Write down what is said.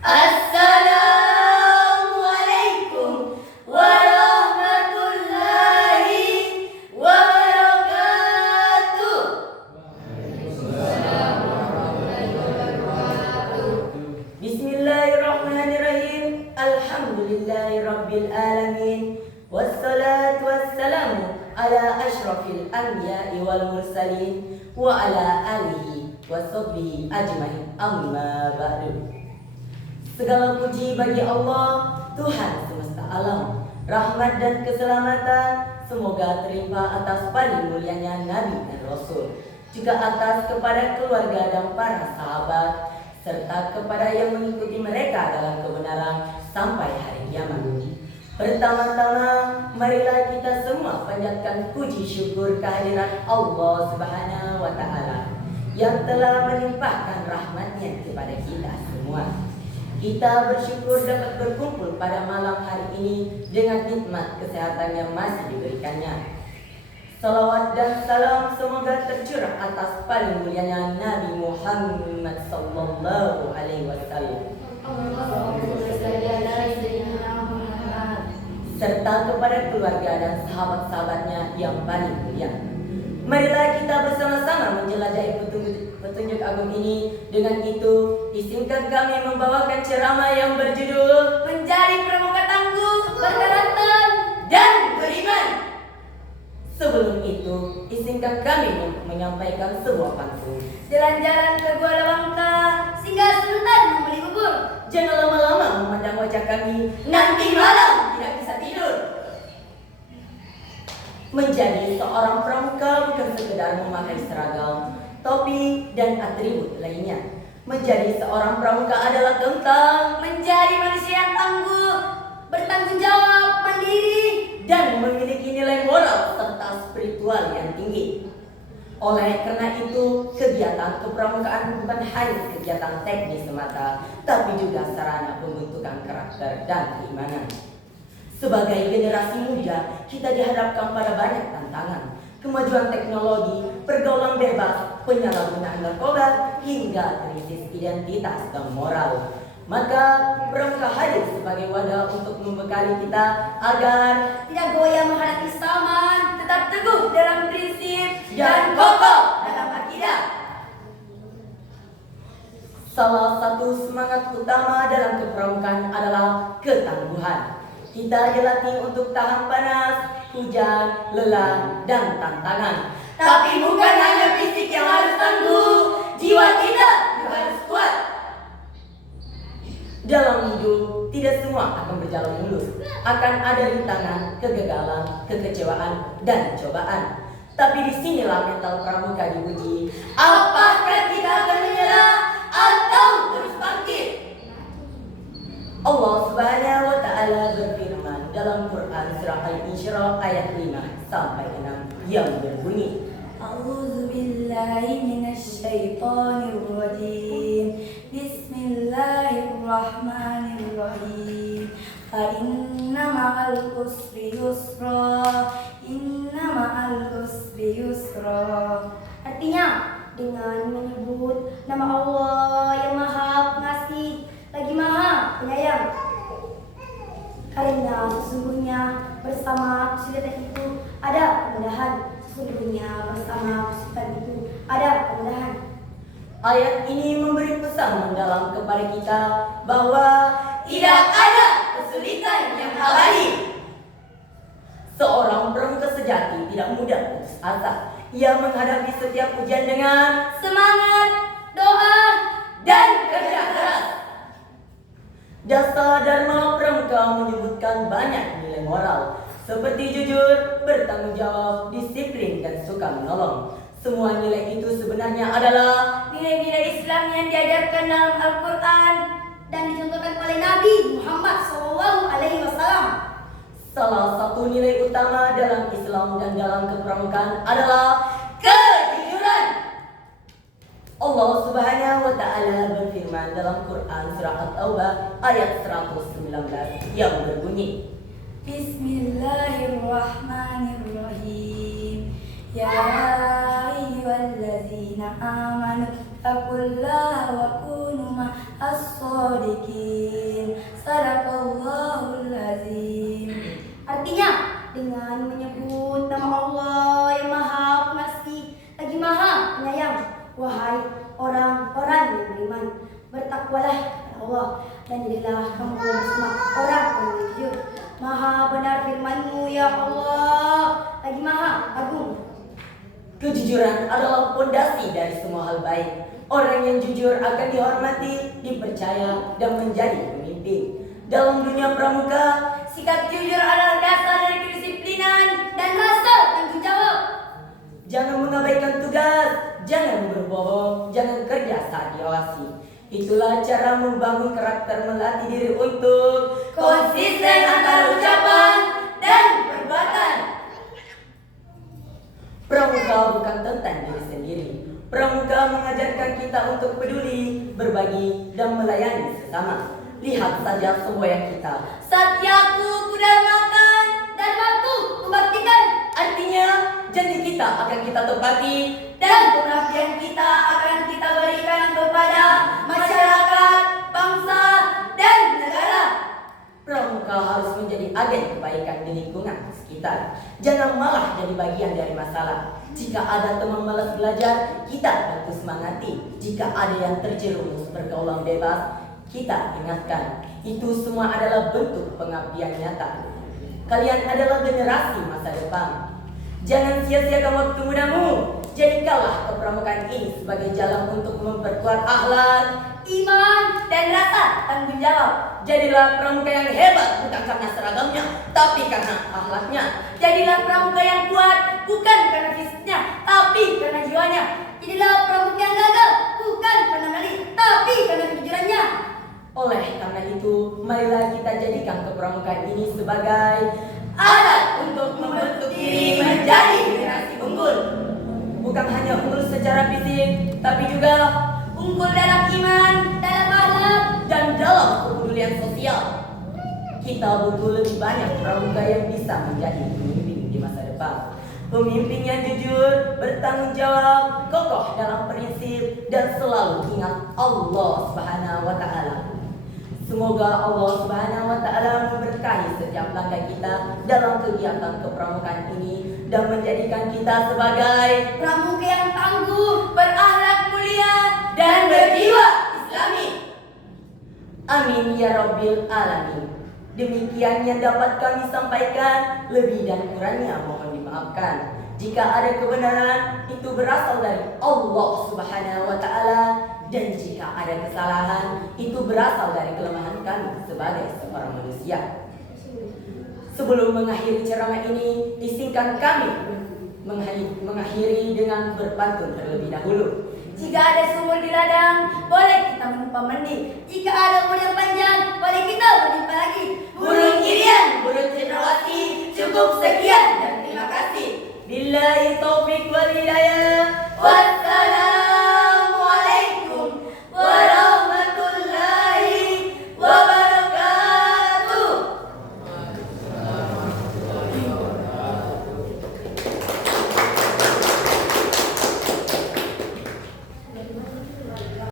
Assalamualaikum warahmatullahi wabarakatuh. Bismillahirrahmanirrahim. Alhamdulillahirabbil alamin. Wassalatu wassalamu ala asyrafil anbiya'i wal mursalin wa ala alihi wa sahbihi ajmain. Amma ba'du. Segala puji bagi Allah, Tuhan semesta alam. Rahmat dan keselamatan semoga terlimpah atas paling mulianya Nabi dan Rasul, juga atas kepada keluarga dan para sahabat, serta kepada yang mengikuti mereka dalam kebenaran sampai hari kiamat. Pertama-tama, marilah kita semua panjatkan puji syukur kehadiran Allah Subhanahu wa Ta'ala yang telah melimpahkan rahmatnya kepada kita semua. Kita bersyukur dapat berkumpul pada malam hari ini dengan nikmat kesehatan yang masih diberikannya. Salawat dan salam semoga tercurah atas paling mulianya Nabi Muhammad sallallahu alaihi wasallam, serta kepada keluarga dan sahabat-sahabatnya yang paling mulia. Marilah kita bersama-sama menjelajahi petunjuk agung ini. Dengan itu, izinkan kami membawakan ceramah yang berjudul Menjadi Pramuka Tangguh, Berkarakter, dan Beriman. Sebelum itu, izinkan kami menyampaikan sebuah pantun. Jalan-jalan ke Gua Lawangka, singgah sebentar membeli bubur. Jangan lama-lama memandang wajah kami, nanti malam tidak bisa tidur. Menjadi seorang pramuka bukan sekedar memakai seragam, topi, dan atribut lainnya. Menjadi seorang pramuka adalah tentang menjadi manusia yang tangguh, bertanggung jawab, mandiri, dan memiliki nilai moral serta spiritual yang tinggi. Oleh karena itu, kegiatan kepramukaan bukan hanya kegiatan teknis semata, tapi juga sarana pembentukan karakter dan keimanan. Sebagai generasi muda, kita dihadapkan pada banyak tantangan. Kemajuan teknologi, pergaulan bebas, penyalahgunaan narkoba, hingga krisis identitas dan moral. Maka pramuka hadir sebagai wadah untuk membekali kita agar tidak goyah menghadapi zaman, tetap teguh dalam prinsip, dan kokoh dalam akidah. Salah satu semangat utama dalam kepramukaan adalah ketangguhan. Kita dilatih untuk tahan panas, hujan, lelah, dan tantangan. Tapi bukan hanya fisik yang harus tangguh, jiwa kita juga harus kuat. Dalam hidup, tidak semua akan berjalan mulus. Akan ada rintangan, kegagalan, kekecewaan, dan cobaan. Tapi disinilah mental pramuka diuji. Apakah kita akan menyerah atau terus bangkit? Allah Subhanahu wa Ta'ala berfirman dalam Quran surah Al-Insyirah ayat 5 sampai 6 yang berbunyi, A'udzu billahi minasy syaithanir rajim. Bismillahirrahmanirrahim. Fa inna ma'al usri yusra. Inna ma'al usri yusra. Artinya, dengan menyebut nama Allah yang Maha Pengasih lagi Maha Penyayang, karena sesungguhnya bersama kesulitan itu ada kemudahan. Sesungguhnya bersama kesulitan itu ada kemudahan. Ayat ini memberi pesan mendalam kepada kita bahwa tidak ada kesulitan yang abadi. Seorang pramuka sejati tidak mudah putus asa. Ia menghadapi setiap ujian dengan Semangat, doa, dan kerja keras. Dasar Dharma Pramuka menyebutkan banyak nilai moral seperti jujur, bertanggung jawab, disiplin, dan suka menolong. Semua nilai itu sebenarnya adalah nilai-nilai Islam yang diajarkan dalam Al-Quran dan dicontohkan oleh Nabi Muhammad SAW. Salah satu nilai utama dalam Islam dan dalam kepramukaan adalah kejujuran. Allah Subhanahu wa Ta'ala berfirman dalam Quran surah At-Taubah ayat 119 yang berbunyi, Bismillahirrahmanirrahim. Ya ayyuhallazina amanu taqullaha wa kunu ma'as-shodiqin. bertakwalah kepada Allah dan jadilah kamu bersama orang yang jujur. Maha benar firman-Mu ya Allah, lagi maha agung. Kejujuran adalah pondasi dari semua hal baik. Orang yang jujur akan dihormati, dipercaya, dan menjadi pemimpin. Dalam dunia pramuka, sikap jujur adalah dasar dari kedisiplinan Dan rasa tanggung jawab. Jangan mengabaikan tugas, jangan berbohong, jangan kerja saat diawasi. Itulah cara membangun karakter, melatih diri untuk konsisten antara ucapan dan perbuatan. Pramuka bukan tentang diri sendiri. Pramuka mengajarkan kita untuk peduli, berbagi, dan melayani sesama. Lihat saja semua yang kita Satyaku kuda makan Dan waktu kubaktikan. Artinya, janji kita akan kita tepati dan pengabdian kita akan kita berikan kepada masyarakat, bangsa, dan negara. Pramuka harus menjadi agen kebaikan di lingkungan sekitar. Jangan malah jadi bagian dari masalah. Jika ada teman malas belajar, kita bantu semangati. Jika ada yang terjerumus pergaulan bebas, kita ingatkan. Itu semua adalah bentuk pengabdian nyata. Kalian adalah generasi masa depan. Jangan sia-siakan waktu mudamu. Jadikanlah kepramukaan ini sebagai jalan untuk memperkuat akhlak, iman, dan rasa tanggung jawab. Jadilah pramuka yang hebat bukan karena seragamnya, tapi karena akhlaknya. Jadilah pramuka yang kuat bukan karena fisiknya, tapi karena jiwanya. Jadilah pramuka yang gagah bukan karena nali, tapi karena kejujurannya. Oleh karena itu, marilah kita jadikan kepramukaan ini sebagai alat untuk membentuk diri menjadi generasi unggul. Bukan hanya unggul secara fisik, tapi juga unggul dalam iman, dalam akhlak, dan dalam kepedulian sosial. Kita butuh lebih banyak pramuka yang bisa menjadi pemimpin di masa depan. Pemimpin yang jujur, bertanggung jawab, kokoh dalam prinsip, dan selalu ingat Allah Subhanahu wa Ta'ala. Semoga Allah Subhanahu wa Ta'ala memberkahi setiap langkah kita dalam kegiatan kepramukaan ini dan menjadikan kita sebagai Pramuka yang tangguh, berakhlak mulia, dan berjiwa Islami. Amin ya Rabbil Alamin. Demikian yang dapat kami sampaikan, lebih dan kurangnya mohon dimaafkan. Jika ada kebenaran, itu berasal dari Allah Subhanahu wa Ta'ala, dan jika ada kesalahan, itu berasal dari kelemahan kami sebagai seorang manusia. Sebelum mengakhiri ceramah ini, izinkan kami mengakhiri dengan berpantun terlebih dahulu. Jika ada sumur di ladang, boleh kita menumpah mandi. Jika ada umur yang panjang, boleh kita berjumpa lagi. Burung Irian, burung Cendrawasih, cukup sekian dan terima kasih. Billahi taufiq wal hidayah.